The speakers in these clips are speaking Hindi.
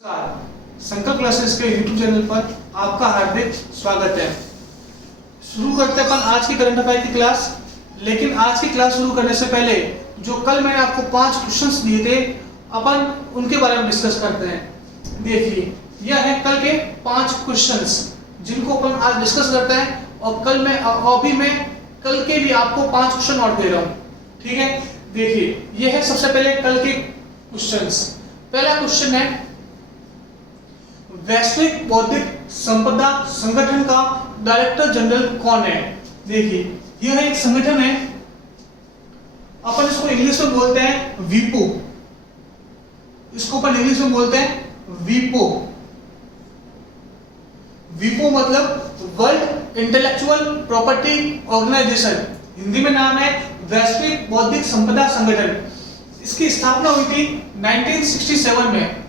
नमस्कार, संकल्प क्लासेस के YouTube चैनल पर आपका हार्दिक स्वागत है। शुरू करते हैं अपन आज की करंट अफेयर की क्लास। लेकिन आज की क्लास शुरू करने से पहले जो कल मैंने आपको 5 क्वेश्चंस दिए थे, अपन उनके बारे में डिस्कस करते हैं। देखिए, यह है कल के 5 क्वेश्चंस जिनको अपन आज डिस्कस करते हैं। और अभी मैं कल के लिए आपको 5 क्वेश्चन और दे रहा हूँ, ठीक है। देखिए, यह है सबसे पहले कल के क्वेश्चंस। पहला क्वेश्चन है, वैश्विक बौद्धिक संपदा संगठन का डायरेक्टर जनरल कौन है। देखिए, यह एक संगठन है, अपन इसको इंग्लिश में बोलते हैं वीपो। इसको अपन इंग्लिश में बोलते हैं वीपो। वीपो मतलब world intellectual property organisation. Hindi में नाम है वैश्विक बौद्धिक संपदा संगठन। इसकी स्थापना हुई थी 1967 में।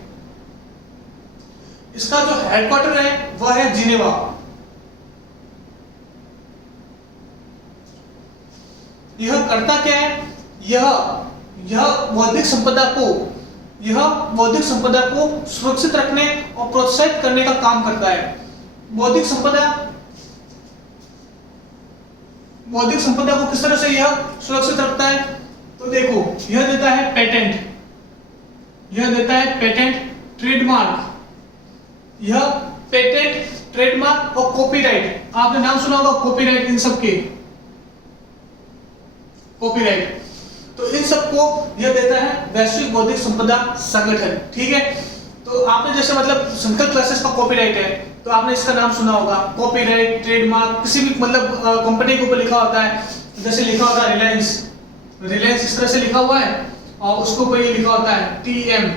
इसका जो हेडक्वार्टर है वह है जिनेवा। यह करता क्या है, यह बौद्धिक संपदा को सुरक्षित रखने और प्रोत्साहित करने का काम करता है। बौद्धिक संपदा को किस तरह से यह सुरक्षित रखता है, तो देखो, यह देता है पेटेंट, ट्रेडमार्क। यह पेटेंट, ट्रेडमार्क और कॉपीराइट, आपने नाम सुना होगा कॉपीराइट, इन सब के कॉपीराइट, तो इन सबको यह देता है वैश्विक बौद्धिक संपदा संगठन, ठीक है। तो आपने जैसे मतलब संकल्प क्लासेस का कॉपीराइट है, तो आपने इसका नाम सुना होगा कॉपीराइट, ट्रेडमार्क। किसी भी मतलब कंपनी के ऊपर लिखा होता है, जैसे लिखा होता है रिलायंस इस तरह से लिखा हुआ है, और उसके ऊपर ये लिखा होता है टीएम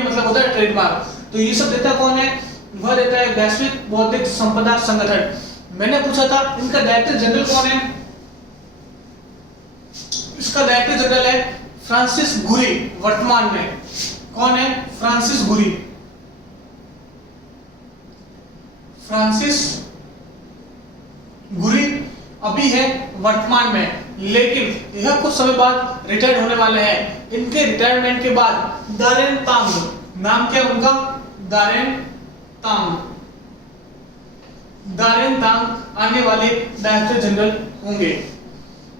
मतलब होता है ट्रेडमार्क। तो ये सब देता कौन है, वह देता है वैश्विक बौद्धिक संपदा संगठन। मैंने पूछा था इनका डायरेक्टर जनरल कौन है। इसका डायरेक्टर जनरल है फ्रांसिस गुरी। वर्तमान में कौन है, फ्रांसिस गुरी अभी है वर्तमान में, लेकिन यह कुछ समय बाद रिटायर्ड होने वाले हैं। इनके रिटायरमेंट के बाद दारेन तांग, नाम क्या है उनका, दारेन तांग आने वाले डायरेक्टर जनरल होंगे।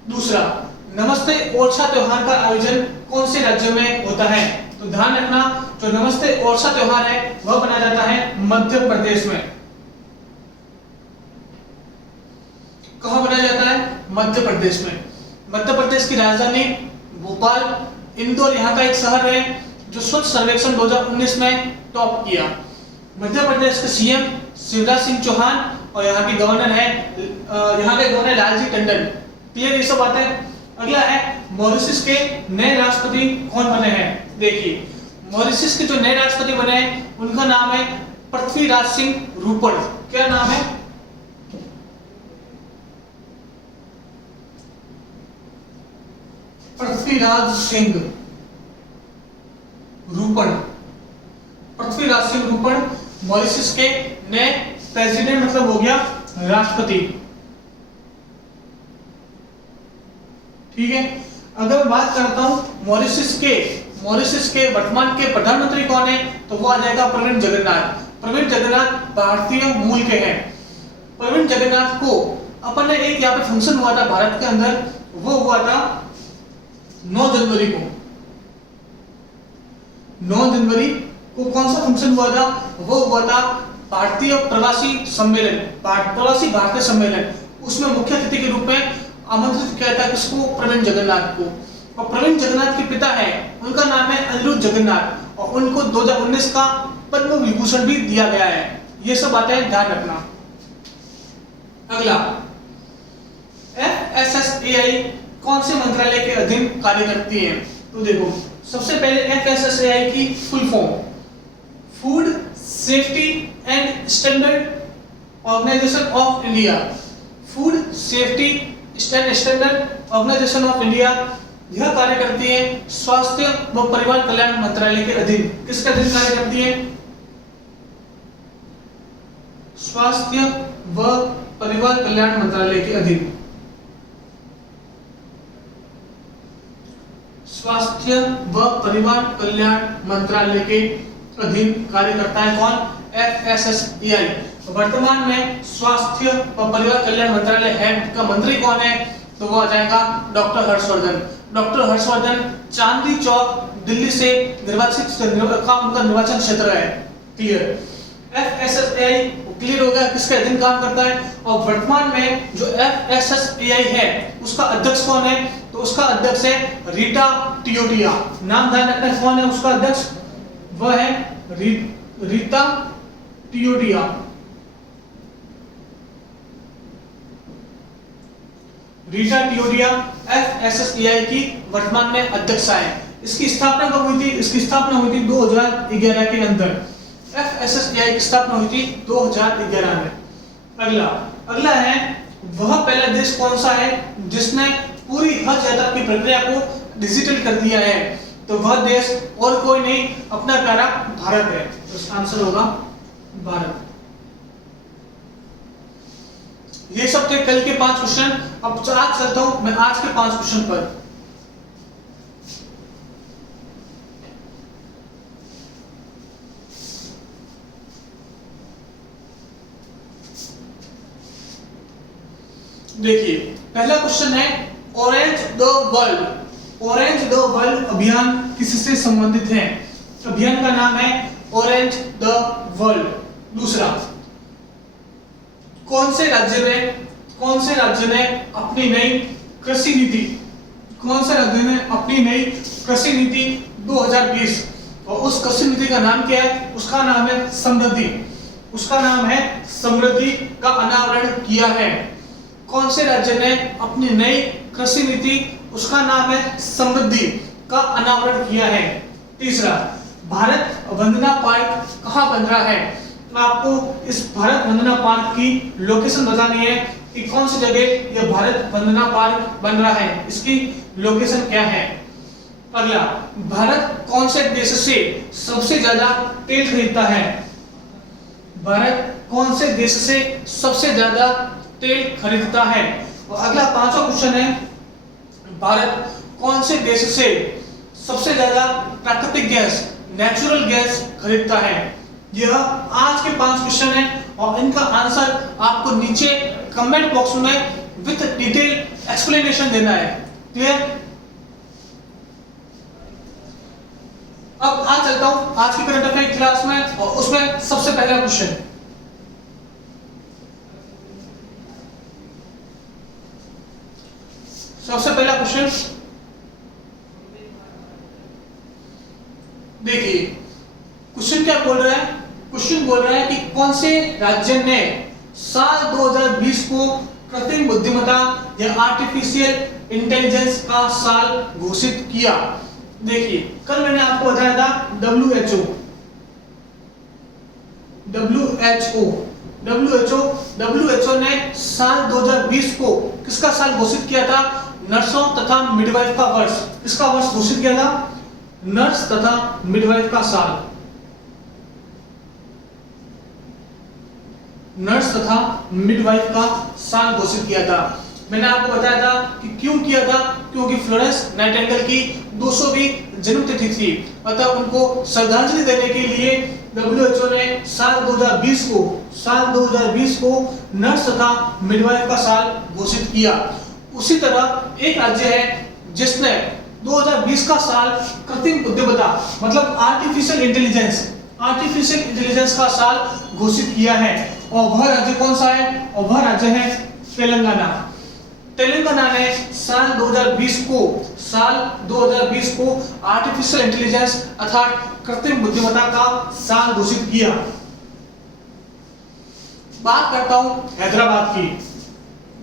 दूसरा, नमस्ते ओरछा त्योहार का आयोजन कौन से राज्य में होता है। तो ध्यान रखना, जो नमस्ते ओरछा त्योहार है वह मनाया जाता है मध्य प्रदेश में। कहां बनाया जाता है, मध्य प्रदेश में। मध्य प्रदेश की राजधानी भोपाल, इंदौर यहाँ का एक शहर है जो स्वच्छ सर्वेक्षण 2019 में टॉप किया। मध्य प्रदेश के सीएम शिवराज सिंह चौहान और यहाँ के गवर्नर लालजी टंडन। क्लियर ये सब बातें। अगला है, मॉरिशस के नए राष्ट्रपति कौन बने हैं। देखिए, मॉरिशस के जो नए राष्ट्रपति बने हैं उनका नाम है पृथ्वीराज सिंह रूपड़। क्या नाम है, पृथ्वीराज सिंह रूपड़ मॉरिशस के नए प्रेसिडेंट मतलब हो गया राष्ट्रपति, ठीक है। अगर मैं बात करता हूं मॉरिशस के वर्तमान के प्रधानमंत्री कौन है, तो वो आ जाएगा प्रवीण जगन्नाथ भारतीय मूल के हैं। प्रवीण जगन्नाथ को अपन ने एक यहाँ पे फंक्शन हुआ था भारत के अंदर, वो हुआ था 9 जनवरी को। 9 जनवरी को कौन सा फंक्शन हुआ था, वो हुआ था भारतीय प्रवासी भारतीय सम्मेलन। उसमें मुख्य अतिथि के रूप में आमंत्रित किया था किसको, प्रवीण जगन्नाथ को। और प्रवीण जगन्नाथ के पिता है, उनका नाम है अनिरुद्ध जगन्नाथ, और उनको 2019 का पद्म विभूषण भी दिया गया है। ये सब बातें ध्यान रखना। अगला, FSSAI कौन से मंत्रालय के अधीन कार्य करती है। तो देखो, सबसे पहले FSSAI की full form food safety and standard organisation of India. Food safety and standard organisation of India यह कार्य करती है स्वास्थ्य व परिवार कल्याण मंत्रालय के अधीन। किसके अधीन कार्य करती है, स्वास्थ्य व परिवार कल्याण मंत्रालय के अधीन। स्वास्थ्य व परिवार कल्याण मंत्रालय के अधीन कार्य करता है। कौन? FSSAI। वर्तमान में स्वास्थ्य व परिवार कल्याण मंत्रालय है का मंत्री कौन है? तो वो आ जाएगा डॉक्टर हर्षवर्धन। डॉक्टर हर्षवर्धन चांदनी चौक दिल्ली से निर्वाचित का उनका निर्वाचन क्षेत्र है। क्लियर? FSSAI क्लियर हो गया किसके अधीन काम करता है। और वर्तमान में जो FSSAI है उसका अध्यक्ष कौन है? तो उसका अध्यक्ष है रीटा टियोटिया। नाम ध्यान रखना कौन है उसका अध्यक्ष? वह है रीता टियोटिया। रीटा टियोटिया FSSAI की वर्तमान में अध्यक्षा है। इसकी स्थापना कब हुई थी? इसकी स्थापना हुई थी 2011 के अंदर। FSSAI की स्थापना हुई थी 2011 में। अगला है वह पहला देश कौन सा है जिसने पूरी हज यात्रा की प्रक्रिया को डिजिटल कर दिया है? तो वह देश और कोई नहीं, अपना प्यारा भारत है। तो इसका आंसर होगा भारत। ये सब थे कल के 5 क्वेश्चन। अब आज चलता हूं मैं आज के 5 क्वेश्चन पर। देखिए पहला क्वेश्चन है orange the world. Orange the world अभियान किससे संबंधित है? अभियान का नाम है ऑरेंज द वर्ल्ड। दूसरा, कौन से राज्य ने अपनी नई कृषि नीति 2020 और उस कृषि नीति का नाम क्या है? उसका नाम है समृद्धि का अनावरण किया है। कौन से राज्य ने अपनी नई कृषि नीति उसका नाम है समृद्धि का अनावरण किया है? तीसरा, भारत वंदना पार्क कहाँ बन रहा है? आपको इस भारत वंदना पार्क की लोकेशन बतानी है कि कौन सी जगह यह भारत वंदना पार्क बन रहा है, इसकी लोकेशन क्या है। अगला, भारत कौन से देश से सबसे ज्यादा तेल खरीदता है? भारत कौन से देश से सबसे ज्यादा तेल खरीदता है? और अगला 5वां क्वेश्चन है, भारत कौन से देश से सबसे ज्यादा प्राकृतिक गैस नेचुरल गैस खरीदता है? यह आज के 5 क्वेश्चन हैं और इनका आंसर आपको नीचे कमेंट बॉक्स में विद डिटेल एक्सप्लेनेशन देना है। क्लियर? अब आज चलता हूं आज की करंट अफेयर क्लास में और उसमें सबसे पहला क्वेश्चन, देखिए क्वेश्चन क्या बोल रहा है? क्वेश्चन बोल रहा है कि कौन से राज्य ने साल 2020 को कृत्रिम बुद्धिमत्ता या आर्टिफिशियल इंटेलिजेंस का साल घोषित किया? देखिए कल मैंने आपको बताया था WHO ने साल 2020 को किसका साल घोषित किया था? नर्सों तथा मिडवाइफ का वर्ष। किसका वर्ष घोषित किया था? नर्स तथा मिडवाइफ का साल। नर्स तथा मिडवाइफ का साल घोषित किया था। मैंने आपको बताया था कि क्यों किया था, क्योंकि फ्लोरेंस नाइटिंगेल की 200वीं जन्मतिथि थी, अतः उनको श्रद्धांजलि देने के लिए WHO ने साल 2020 को नर्स तथा मिडवाइफ का साल घोषित किया। उसी तरह एक राज्य है जिसने 2020 का साल कृत्रिम बुद्धिमत्ता मतलब आर्टिफिशियल इंटेलिजेंस का साल घोषित किया है, और वह राज्य कौन सा है? और वह राज्य है तेलंगाना। तेलंगाना ने साल 2020 को आर्टिफिशियल इंटेलिजेंस अर्थात कृत्रिम बुद्धिमत्ता का साल घोषित किया। बात करता हूं हैदराबाद की,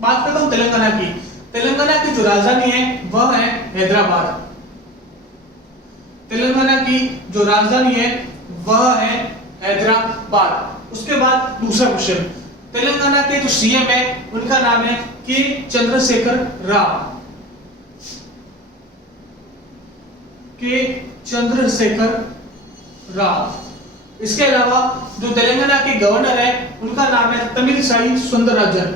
बात करता हूं तेलंगाना की। तेलंगाना की जो राजधानी है वह है हैदराबाद। तेलंगाना की जो राजधानी है वह है हैदराबाद। उसके बाद दूसरा क्वेश्चन, तेलंगाना के जो सीएम है उनका नाम है के चंद्रशेखर राव। इसके अलावा जो तेलंगाना के गवर्नर है उनका नाम है तमिलसाई सुंदरराजन।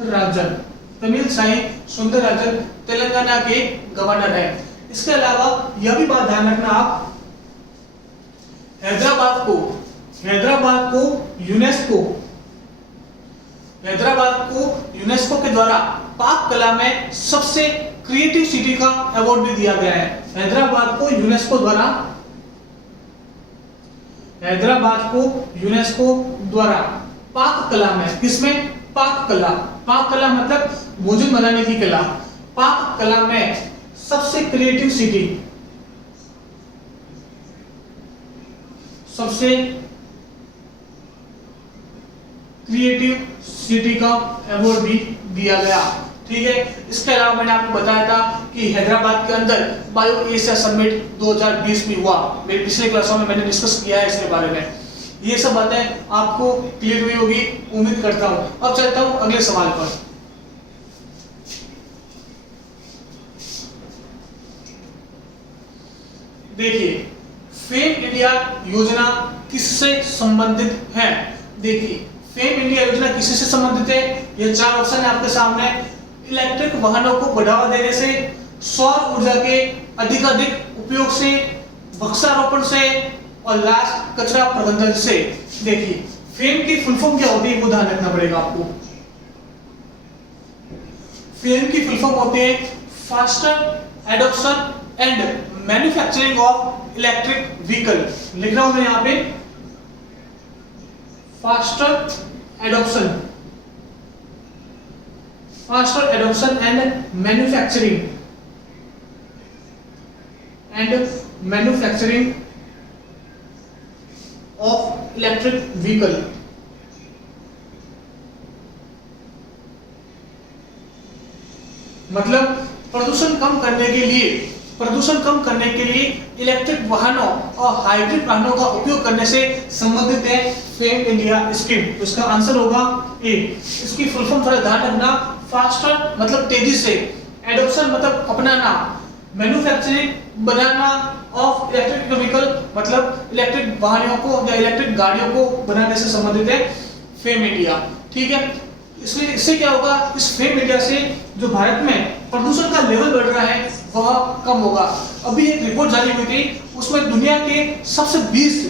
राजन, तमिलसाई सुंदरराजन तेलंगाना के गवर्नर है। इसके अलावा यह भी बात ध्यान रखना आप, हैदराबाद को यूनेस्को के द्वारा पाक कला में सबसे क्रिएटिव सिटी का अवार्ड भी दिया गया है। हैदराबाद को यूनेस्को द्वारा पाक कला में, किसमें? पाक कला मतलब भोजन बनाने की कला। पाक कला में सबसे क्रिएटिव सिटी का अवार्ड भी दिया गया। ठीक है। इसके अलावा मैंने आपको बताया था कि हैदराबाद के अंदर बायो एशिया समिट 2020 में हुआ। मेरी पिछले क्लासों में मैंने डिस्कस किया है इसके बारे में। ये सब बातें आपको क्लियर हुई होगी, उम्मीद करता हूं। अब चलता हूं अगले सवाल पर। देखिए, फेम इंडिया योजना किससे संबंधित है? देखिए, फेम इंडिया योजना किससे संबंधित है? ये 4 ऑप्शन है आपके सामने। इलेक्ट्रिक वाहनों को बढ़ावा देने से, सौर ऊर्जा के अधिकाधिक उपयोग से, वृक्षारोपण से और लास्ट कचरा प्रबंधन से। देखिए, फेम की फुल फॉर्म क्या होती है वो ध्यान रखना पड़ेगा आपको। फेम की फुल फॉर्म होती है faster adoption and manufacturing of electric vehicle. लिख रहा हूं मैं यहां पे, faster adoption and manufacturing of electric vehicle. मतलब प्रदूषण कम करने के लिए इलेक्ट्रिक वाहनों और हाइब्रिड वाहनों का उपयोग करने से संबंधित है फेम इंडिया स्कीम। तो इसका आंसर होगा ए। इसकी फुल फॉर्म थोड़ा ध्यान रखना। फास्टर मतलब तेजी से, एडॉप्शन मतलब अपनाना, manufacturing banana of electric vehicle मतलब इलेक्ट्रिक वाहनों को या इलेक्ट्रिक गाड़ियों को बनाने से संबंधित है फेम इंडिया। ठीक है। इसलिए इससे क्या होगा, इस फेम इंडिया से जो भारत में प्रदूषण का लेवल बढ़ रहा है वह कम होगा। अभी एक रिपोर्ट जारी हुई थी, उसमें दुनिया के सबसे 20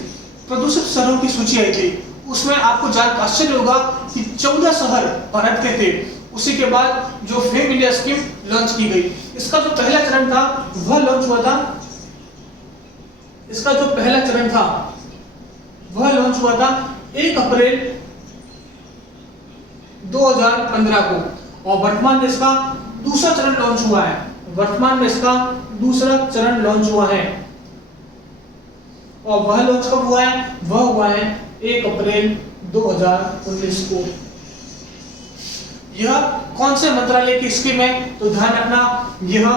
प्रदूषित शहरों की सूची आई थी। उसमें आपको जानकर आश्चर्य होगा कि 14 शहर भारत के थे। उसी के बाद जो फेम इंडिया स्कीम लॉन्च की गई, इसका जो पहला चरण था वह लॉन्च हुआ था 1 अप्रैल 2015 को, और वर्तमान में इसका दूसरा चरण लॉन्च हुआ है। और वह लॉन्च कब हुआ है? वह हुआ है 1 अप्रैल 2019 को। यह कौन से मंत्रालय की स्कीम है? तो ध्यान रखना, यह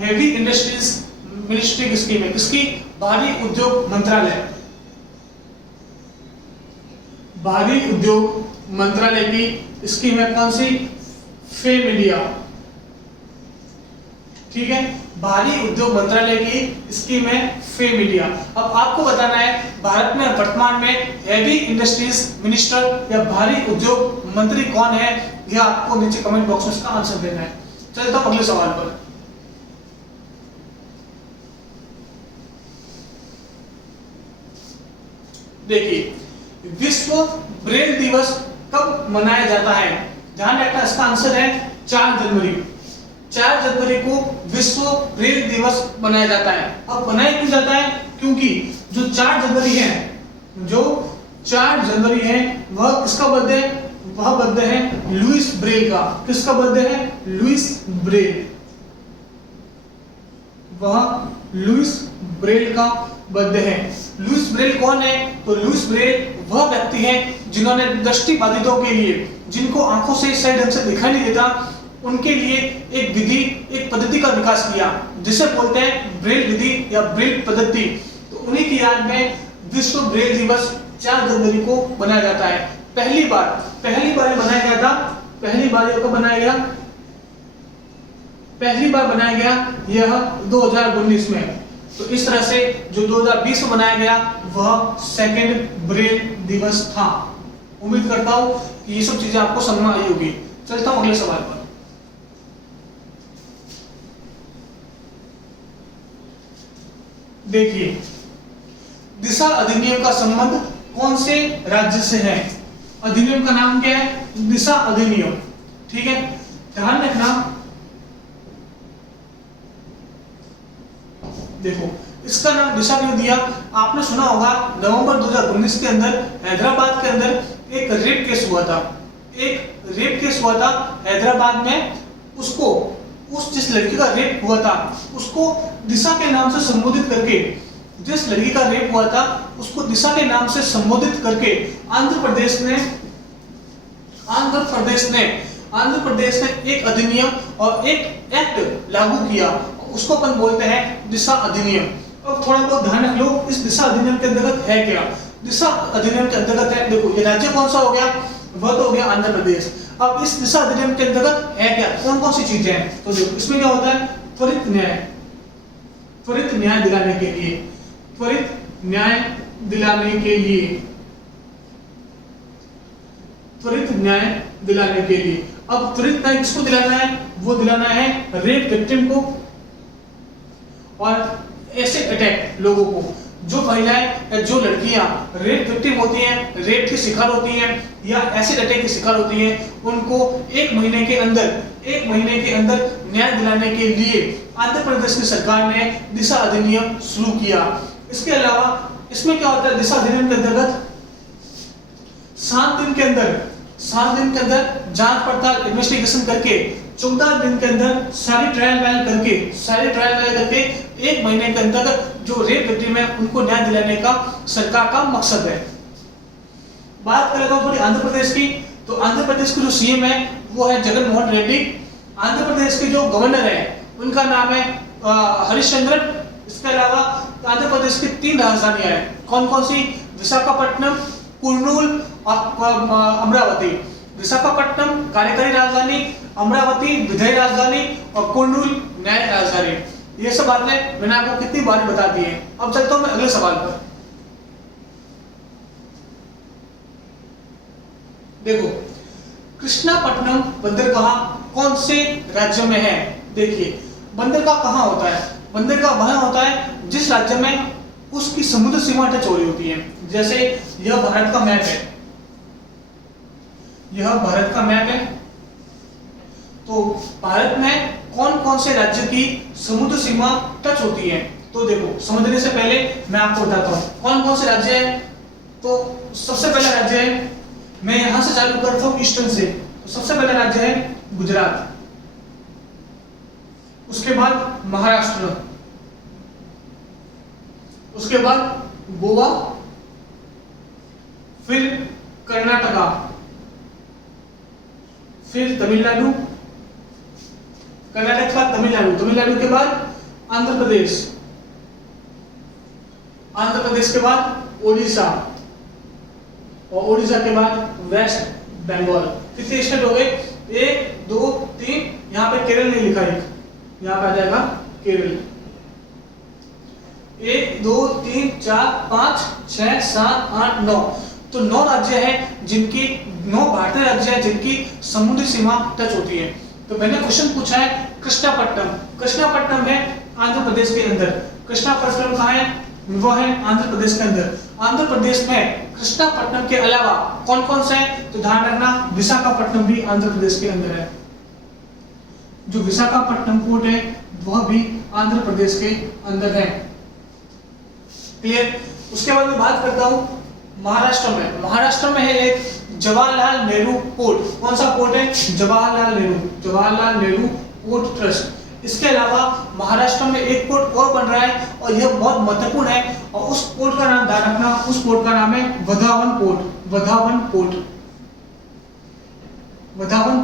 हेवी इंडस्ट्रीज मिनिस्ट्री की स्कीम है। किसकी? भारी उद्योग मंत्रालय की स्कीम है। कौन सी? Fame India. ठीक है, भारी उद्योग मंत्रालय की स्कीम है फेम इंडिया। अब आपको बताना है भारत में वर्तमान में हेवी इंडस्ट्रीज मिनिस्टर या भारी उद्योग मंत्री कौन है, यह आपको नीचे कमेंट बॉक्स में इसका आंसर देना है। चलता हूं अगले सवाल पर। देखिए, विश्व ब्रेल दिवस कब मनाया जाता है? ध्यान रखना, इसका आंसर है 4 जनवरी। 4 जनवरी को विश्व ब्रेल दिवस मनाया जाता है। अब मनाया क्यों जाता है? क्योंकि जो 4 जनवरी है वह किसका बर्थडे है? वह बर्थडे है लुईस ब्रेल का। किसका बर्थडे है? Louis Braille. वह लुईस ब्रेल का बर्थडे है। लुईस ब्रेल कौन है? तो लुईस ब्रेल वह व्यक्ति है जिन्होंने दृष्टिबाधितों के लिए, जिनको आंखों से सही ढंग से दिखाई नहीं देता, उनके लिए एक पद्धति का विकास किया जिसे बोलते हैं ब्रेल विधि या ब्रेल पद्धति। तो उन्हीं की याद में विश्व ब्रेल दिवस 4 जनवरी को मनाया जाता है। पहली बार बनाया गया था। पहली बार कब बनाया गया? पहली बार बनाया गया यह 2019 में। तो इस तरह से जो 2020 में बनाया गया वह सेकंड ब्रेल दिवस था। उम्मीद करता हूं कि ये सब चीजें आपको समझ में आई होगी। चलता हूं अगले सवाल पर। देखिए, दिशा अधिनियम का संबंध कौन से राज्य से है? अधिनियम का नाम क्या है? दिशा अधिनियम। ठीक है, ध्यान रखना। देखो, इसका नाम दिशा क्यों दिया? आपने सुना होगा नवंबर 2019 के अंदर हैदराबाद के अंदर एक रेप केस हुआ था। एक रेप केस हुआ था हैदराबाद में। उसको, उस जिस लड़की का रेप हुआ था उसको दिशा के नाम से संबोधित करके, जिस लड़की का रेप हुआ था उसको दिशा के नाम से संबोधित करके आंध्र प्रदेश ने एक अधिनियम और एक एक्ट लागू किया, उसको अपन बोलते हैं दिशा अधिनियम। अब थोड़ा बहुत ध्यान रख लो, इस दिशा अधिनियम के अंतर्गत है क्या? दिशा अधिनियम के अंतर्गत है, देखो ये राज्य कौन सा हो गया? वह तो हो गया आंध्र प्रदेश। अब इस दिशा अधिनियम के अंतर्गत है क्या, कौन कौन सी चीजें हैं? तो देखो, इसमें क्या होता है? त्वरित न्याय दिलाने के लिए, त्वरित न्याय दिलाने के लिए, त्वरित न्याय दिलाने के लिए। अब त्वरित न्याय किसको दिलाना है? वो दिलाना है रेप विक्टिम को और ऐसे अटैक लोगों को, जो महिलाएं, जो लड़कियां रेप विक्टिम होती हैं, रेप की शिकार होती हैं या एसिड अटैक की शिकार होती हैं, उनको एक महीने के अंदर न्याय दिलाने के लिए आंध्र प्रदेश की सरकार ने दिशा अधिनियम शुरू किया। इसके अलावा इसमें क्या होता है? दिशा अधिनियम के अंतर्गत 7 दिन के अंदर जांच पड़ताल इन्वेस्टिगेशन करके 14 दिन के अंदर सारी ट्रायल वायल करके 1 महीने के अंदर जो रेप विक्टिम है उनको न्याय दिलाने का सरकार का मकसद है। बात करेगा थोड़ी आंध्र प्रदेश की, तो आंध्र प्रदेश के जो सीएम है वो है जगन मोहन रेड्डी। आंध्र प्रदेश के जो गवर्नर है उनका नाम है हरिश्चंद्रन। इसके अलावा आंध्र प्रदेश की 3 राजधानियां हैं। कौन कौन सी? विशाखापट्टनम, कुर्नूल और अमरावती। विशाखापट्टनम कार्यकारी राजधानी, अमरावती विधायी राजधानी और कुर्नूल न्यायिक राजधानी। ये सब बातें मैंने आपको कितनी बार बता दी है। अब चलता हूं मैं अगले सवाल पर। देखो, कृष्णापट्टनम बंदरगाह कौन से राज्य में है? देखिए, बंदरगाह कहाँ होता है? बंदरगाह वहां होता है जिस राज्य में उसकी समुद्र सीमा टच हो रही होती है। जैसे यह भारत का मैप है, तो भारत में कौन कौन से राज्य की समुद्र सीमा टच होती है? तो देखो, समझने से पहले मैं आपको बताता हूँ कौन कौन से राज्य हैं। तो सबसे पहला राज्य है, मैं यहां से चालू करता हूँ ईस्टर्न से, तो सबसे पहला राज्य है गुजरात, उसके बाद महाराष्ट्र, उसके बाद गोवा, फिर कर्नाटका, फिर तमिलनाडु, कर्नाटक के बाद तमिलनाडु के बाद आंध्र प्रदेश के बाद ओडिशा और ओडिशा के बाद वेस्ट बंगाल। कितने स्टेट हो गए? 1 2 3, यहाँ पे केरल नहीं लिखा, एक यहाँ पे आ जाएगा केरल। 1 2 3 4 5 6 7 8 9, तो 9 राज्य हैं जिनकी 9 भारतीय राज्य हैं जिनकी समुद्री सीमा टच होती है। तो मैंने क्वेश्चन पूछा है कृष्णापट्टनम है आंध्र प्रदेश के अंदर। कृष्णापट्टनम कहाँ है? वो है आंध्र प्रदेश के अंदर। आंध्र प्रदेश में कृष्णापट्टनम के अलावा कौन कौन से हैं? तो ध्यान रखना, विशाखापट्टनम भी आंध्र प्रदेश के अंदर है। जो विशाखापट्टनम पोर्ट है वह भी आंध्र प्रदेश के अंदर है। क्लियर? उसके बाद मैं बात करता हूं महाराष्ट्र में है एक जवाहरलाल नेहरू पोर्ट। कौन सा पोर्ट है? Jawaharlal Nehru port trust. इसके अलावा महाराष्ट्र में एक पोर्ट और बन रहा है और यह बहुत महत्वपूर्ण है, और उस पोर्ट का नाम ध्यान रखना, उस पोर्ट का नाम है वधावन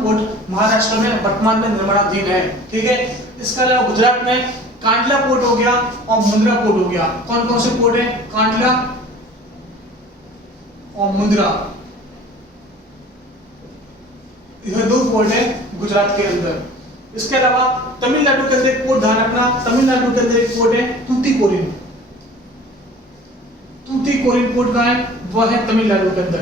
पोर्ट महाराष्ट्र में वर्तमान में निर्माणाधीन है। ठीक है। इसके अलावा गुजरात में कांडला पोर्ट हो गया और मुंद्रा पोर्ट हो गया। कौन कौन से पोर्ट है? कांडला और मुंद्रा, यह 2 पोर्ट है गुजरात के अंदर। इसके अलावा तमिलनाडु के अंदर एक पोर्ट ध्यान रखना, तमिलनाडु के अंदर एक पोर्ट है तूतीकोरिन पोर्ट कहाँ है? वह है तमिलनाडु के अंदर।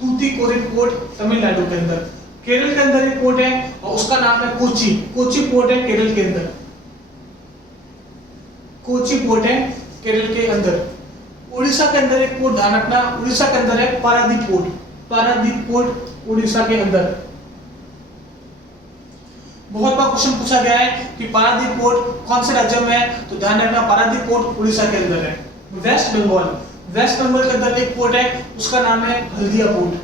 तूतीकोरिन पोर्ट तमिलनाडु के अंदर। केरल के अंदर एक पोर्ट है और उसका नाम है कोची। कोची पोर्ट है केरल के अंदर, कोची पोर्ट है केरल के अंदर। उड़ीसा के अंदर एक पोर्ट ध्यान रखना, उड़ीसा के अंदर है पारादीप पोर्ट, पारादीप पोर्ट उड़ीसा के अंदर। बहुत बार क्वेश्चन पूछा गया है कि पारादीप पोर्ट कौन से राज्य में है, तो ध्यान रखना पारादीप पोर्ट उड़ीसा के अंदर है। वेस्ट बंगाल, वेस्ट बंगाल के अंदर एक पोर्ट है, उसका नाम है हल्दिया पोर्ट,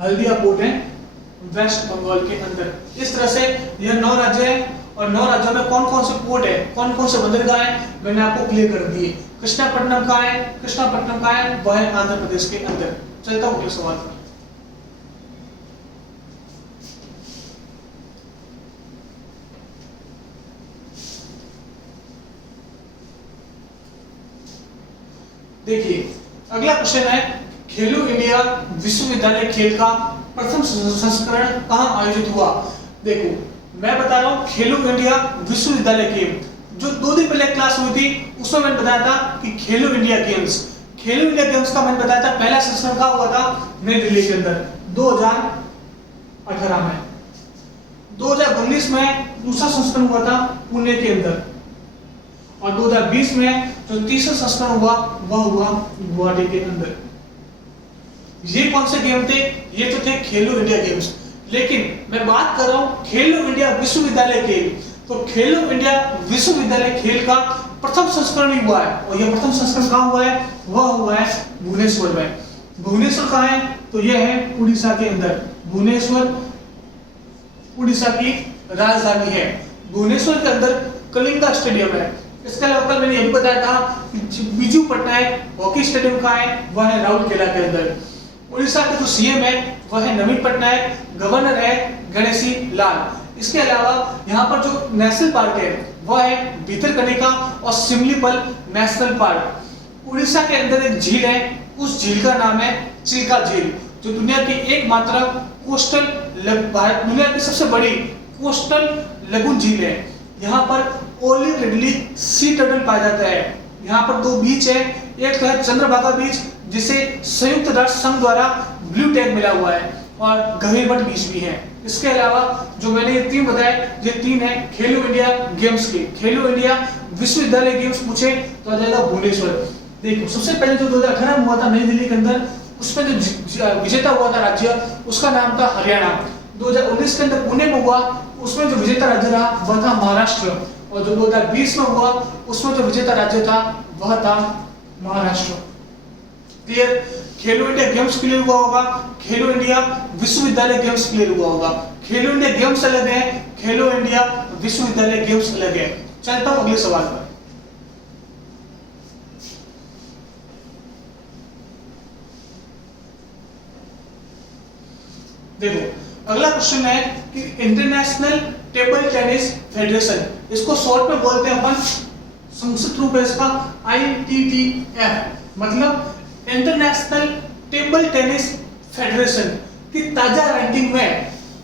हल्दिया पोर्ट है वेस्ट बंगाल के अंदर। इस तरह से यह 9 राज्य है और 9 राज्यों में कौन कौन से पोर्ट है, कौन कौन से बंदरगाह है, मैंने आपको क्लियर कर दिए। कृष्णापट्टनम कहाँ है, कृष्णापट्टनम कहाँ है, वह है आंध्र प्रदेश के अंदर। चलता हूं अगले सवाल पर। देखिए अगला क्वेश्चन है, खेलो इंडिया विश्वविद्यालय खेल का प्रथम संस्करण कहां आयोजित हुआ। देखो मैं बता रहा हूं, खेलो इंडिया विश्वविद्यालय गेम जो 2 दिन पहले क्लास हुई थी उसमें मैंने बताया था कि खेलो इंडिया गेम्स, खेलो इंडिया गेम्स का मैंने बताया था पहला संस्करण कहां हुआ था, नई दिल्ली के अंदर 2018 में। 2019 में दूसरा संस्करण हुआ था पुणे के अंदर और 2020 में जो तीसरा संस्करण हुआ वह हुआ गुवाहाटी के अंदर। ये कौन से गेम थे, ये तो थे खेलो इंडिया गेम्स। लेकिन मैं बात कर रहा हूं खेलो इंडिया विश्वविद्यालय खेल, तो खेलो इंडिया विश्वविद्यालय खेल का प्रथम संस्करण ही हुआ है और यह प्रथम संस्करण कहां हुआ है, वह हुआ है भुवनेश्वर में। भुवनेश्वर कहां है, तो यह है उड़ीसा के अंदर। भुवनेश्वर उड़ीसा की राजधानी है। भुवनेश्वर के अंदर कलिंगा स्टेडियम है। इसके अलावा कल मैंने ये भी बताया था कि बीजू पटनायक हॉकी स्टेडियम कहां है, वह है राउरकेला के अंदर। उड़ीसा के जो सीएम है वह है नवीन पटनायक, गवर्नर है गणेशी लाल। इसके अलावा यहाँ पर जो नेशनल पार्क है वह है भितरकनिका और सिमलीपल नेशनल पार्क। उड़ीसा के अंदर एक झील है, उस झील का नाम है चिल्का झील, जो दुनिया की एकमात्र कोस्टल दुनिया की सबसे बड़ी कोस्टल लगून झील है। यहाँ पर ओलिव रिडली सी टर्टल पाया जाता है। यहाँ पर 2 बीच है, एक तो है चंद्रभागा बीच जिसे संयुक्त राष्ट्र संघ द्वारा ब्लू टैग मिला हुआ है और गहीरवट बीच भी है। इसके अलावा जो मैंने ये 3 बताए, ये 3 है खेलो इंडिया गेम्स के। खेलो इंडिया विश्वविद्यालय गेम्स पूछे तो आ जाएगा भुवनेश्वर। देखो सबसे पहले जो 2018 में हुआ था नई दिल्ली के अंदर, उसमें जो विजेता हुआ था राज्य उसका नाम था हरियाणा। 2019 के अंदर पुणे में हुआ, उसमें जो विजेता राज्य रहा वह था महाराष्ट्र और जो 2020 में हुआ उसमें जो विजेता राज्य था वह था महाराष्ट्र। क्लियर? खेलो इंडिया गेम्स क्लियर हुआ होगा, खेलो इंडिया विश्वविद्यालय गेम्स क्लियर हुआ होगा। खेलो इंडिया गेम्स अलग है, खेलो इंडिया विश्वविद्यालय गेम्स अलग है। चलता हूं अगले सवाल पर। देखो अगला क्वेश्चन है कि इंटरनेशनल टेबल टेनिस फेडरेशन, इसको शॉर्ट में बोलते हैं अपन, संक्षिप्त रूप है इसका ITTF, मतलब इंटरनेशनल टेबल टेनिस फेडरेशन की ताजा रैंकिंग में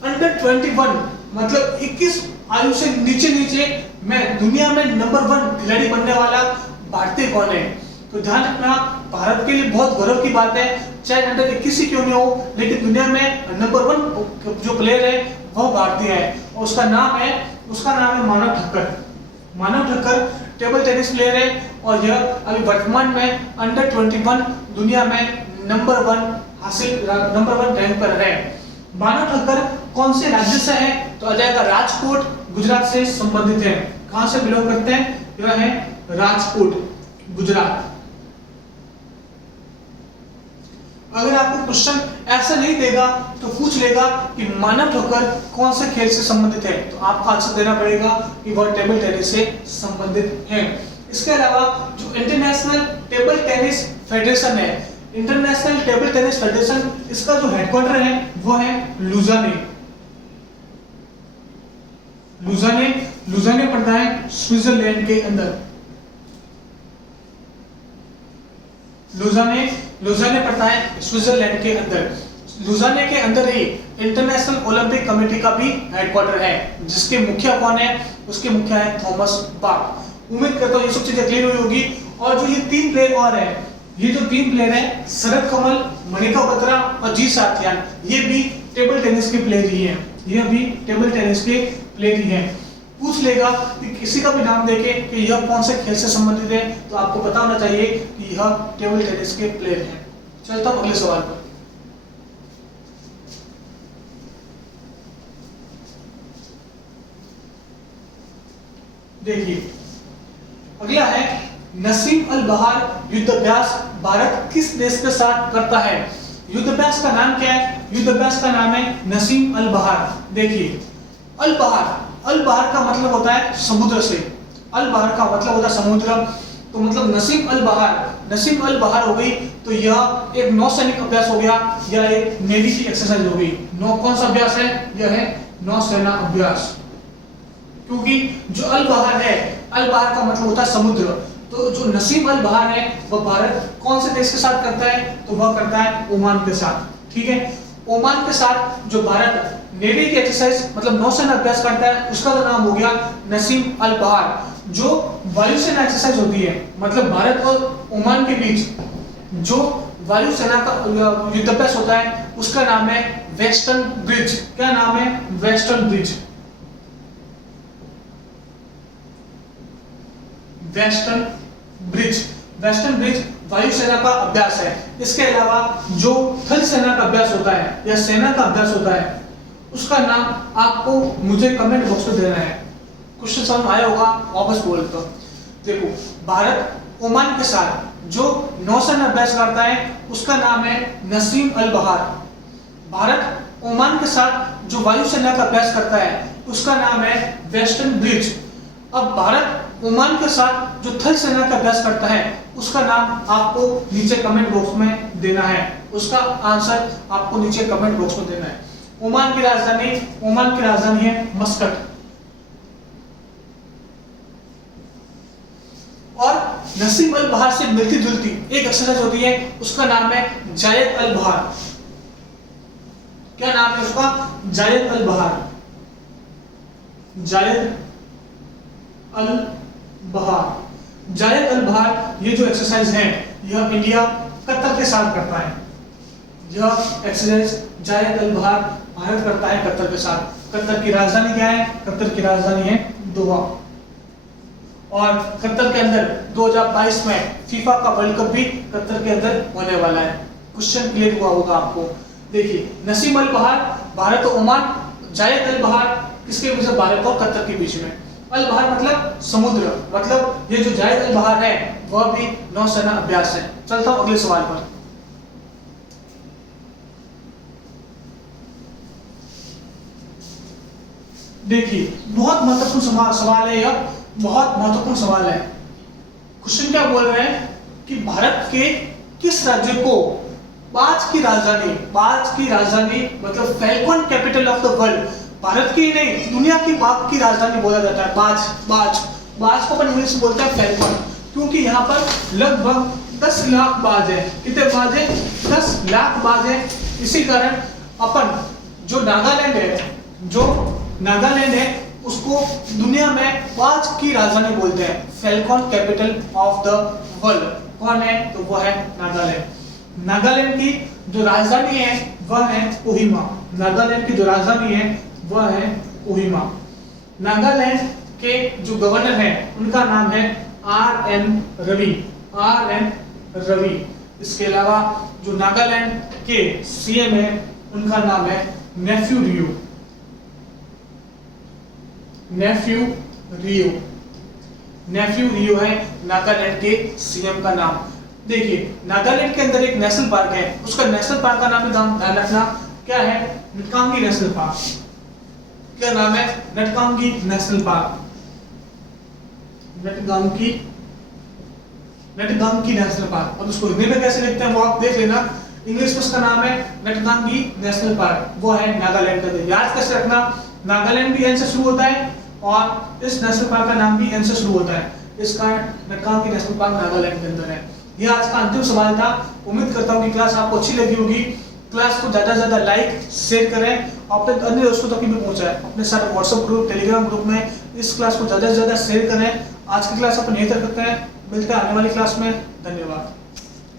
अंडर 21 मतलब 21 आयु से नीचे में दुनिया में नंबर 1 खिलाड़ी बनने वाला भारतीय कौन है। तो ध्यान रखना, भारत के लिए बहुत गौरव की बात है, चाहे अंडर 21 ही क्यों नहीं हो, लेकिन दुनिया में नंबर 1 जो प्लेयर है वह भारतीय है और उसका नाम है मानव ठक्कर। मानव ठक्कर टेबल टेनिस प्लेयर है और यह अभी वर्तमान में अंडर 21 दुनिया में नंबर 1 रैंक पर है। मानव ठक्कर कौन से राज्य से है, तो आ जाएगा राजकोट, गुजरात से संबंधित है। कहां से बिलोंग करते हैं, यह है राजकोट, गुजरात। अगर आपको क्वेश्चन ऐसा नहीं देगा तो पूछ लेगा कि मानव ठक्कर कौन से खेल से संबंधित है, तो आपको आंसर देना पड़ेगा कि वह टेबल टेनिस से संबंधित है। इसके अलावा जो इंटरनेशनल टेबल टेनिस फेडरेशन है, इंटरनेशनल टेबल टेनिस फेडरेशन, इसका जो हेडक्वार्टर है वो है लुजाने। लुजाने पड़ता है स्विट्जरलैंड के अंदर। लुजाने पड़ता है स्विट्जरलैंड के अंदर। लुजाने के अंदर ही इंटरनेशनल ओलंपिक कमेटी का भी हेडक्वार्टर है, जिसके मुखिया कौन है, उसके मुखिया है थॉमस बाक। उम्मीद करता हूं ये सब चीजें क्लियर हुई होगी। और जो ये 3 प्लेयर और है, ये जो 3 प्लेयर है, शरद कमल, मनिका बत्रा और जी साथियान, ये भी टेबल टेनिस के प्लेयर ही हैं। ये भी टेबल टेनिस के प्लेयर ही हैं। पूछ लेगा कि किसी का भी नाम देके कि यह कौन से खेल से संबंधित है, तो आपको पता होना चाहिए कि यह टेबल टेनिस के प्लेयर हैं। चलता हूं अगले सवाल पर। देखिए अगला है, नसीम अल बहार युद्धाभ्यास भारत किस देश के साथ करता है? युद्धाभ्यास का नाम क्या है? युद्धाभ्यास का नाम है नसीम अल बहार। देखिए अल बहार का मतलब होता है समुद्र से। अल बहार का मतलब होता है समुद्र, तो मतलब नसीम अल बहार हो गई, तो यह एक नौसैनिक अभ्यास हो गया या एक नेवी की एक्सरसाइज हो गई। कौन सा अभ्यास है? यह है नौसेना अभ्यास। क्योंकि जो अल बहार है, अल बहार का मतलब होता है समुद्र, तो जो नसीम अल बहार है वह भारत कौन से देश के साथ करता है? तो वह करता है ओमान के साथ। ठीक है, ओमान के साथ जो भारत नेवी की एक्सरसाइज मतलब नौसेना अभ्यास करता है, उसका तो नाम हो गया नसीम अल बहार। जो वायुसेना एक्सरसाइज होती है, मतलब भारत और ओमान के बीच जो वायुसेना का युद्धाभ्यास होता है, उसका नाम है वेस्टर्न ब्रिज। क्या नाम है? Western bridge. वेस्टर्न ब्रिज वायुसेना का अभ्यास है। इसके अलावा जो थल सेना का अभ्यास होता है या सेना का अभ्यास होता है, उसका नाम आपको मुझे कमेंट बॉक्स में देना है। क्वेश्चन समझ आया होगा, वापस बोलता हूं। देखो, भारत ओमान के साथ जो नौसेना अभ्यास करता है उसका नाम है नसीम अल बहार। भारत ओमान के साथ जो वायुसेना का अभ्यास करता है उसका नाम है वेस्टर्न ब्रिज। अब भारत ओमान के साथ जो थल सेना का अभ्यास करता है उसका नाम आपको नीचे कमेंट बॉक्स में देना है। उसका आंसर आपको नीचे कमेंट बॉक्स में देना है। ओमान की राजधानी है मस्कट। और नसीम अल बहार से मिलती जुलती एक एक्सरसाइज होती है, उसका नाम है जायद अल बहार। क्या नाम है उसका? जायद अल बहार। जायद अल बहार ये जो एक्सरसाइज है, यह इंडिया कतर के साथ करता है। यह एक्सरसाइज जायद अल बहार भारत करता है कतर के साथ। कतर की राजधानी क्या है? कतर की राजधानी है दोहा। और कतर के अंदर 2022 में फीफा का वर्ल्ड कप भी कतर के अंदर होने वाला है। क्वेश्चन क्लियर हुआ होगा आपको। देखिए, नसीम अल बहार भारत और ओमान, जायद अल बहार किसके बीच में? भारत और कतर के बीच में। अल बहार मतलब समुद्र, मतलब ये जो जायद अल बहार है वह भी नौसेना अभ्यास है। चलता हूं अगले सवाल पर। देखिए, बहुत महत्वपूर्ण सवाल है यह, बहुत महत्वपूर्ण सवाल है। क्वेश्चन क्या बोल रहे हैं कि भारत के किस राज्य को बाज की राजधानी मतलब falcon capital of the world, Bharat की ही नहीं दुनिया की बाघ की राजधानी बोला जाता है। बाज को अपन इंग्लिश में बोलते हैं फैल्कन, क्योंकि यहाँ पर लगभग 10 लाख बाज है। कितने बाज है? 10 लाख बाज है। इसी कारण अपन जो नागालैंड है उसको दुनिया में बाज की राजधानी बोलते हैं, falcon capital of the world. कौन है? तो वह है नागालैंड। नागालैंड की जो राजधानी है वह है कोहिमा। नागालैंड की जो राजधानी है वह है कोहिमा। नागालैंड के जो गवर्नर हैं उनका नाम है आर.एन. रवि। इसके अलावा जो नागालैंड के सीएम है उनका नाम है नेफ्यू रियो है नागालैंड के सीएम का नाम। देखिए, नागालैंड के अंदर एक नेशनल पार्क है, उसका नेशनल पार्क का नाम भी ध्यान रखना। क्या है? Natkangi national park. क्या नाम है? Natkangi national park. Natkangi national park. और उसको हिंदी में कैसे लिखते हैं वो आप देख लेना। इंग्लिश में उसका नाम है नटकांगी नेशनल पार्क, वो है नागालैंड का। याद कैसे रखना? नागालैंड भी एन से शुरू होता है और इस नेशनल पार्क का नाम भी एन से शुरू होता है। इसका नटकांगी नेशनल पार्क नागालैंड के अंदर है। यह आज का अंतिम सवाल था। उम्मीद करता हूँ कि क्लास आपको अच्छी लगी होगी। क्लास को ज्यादा से ज्यादा लाइक शेयर करें, अपने अन्य दोस्तों तक भी पहुंचाएं। अपने सारे व्हाट्सएप ग्रुप, टेलीग्राम ग्रुप में इस क्लास को ज्यादा से ज्यादा शेयर करें। आज की क्लास अपन यहीं तक करते हैं, मिलते हैं आने वाली क्लास में। धन्यवाद।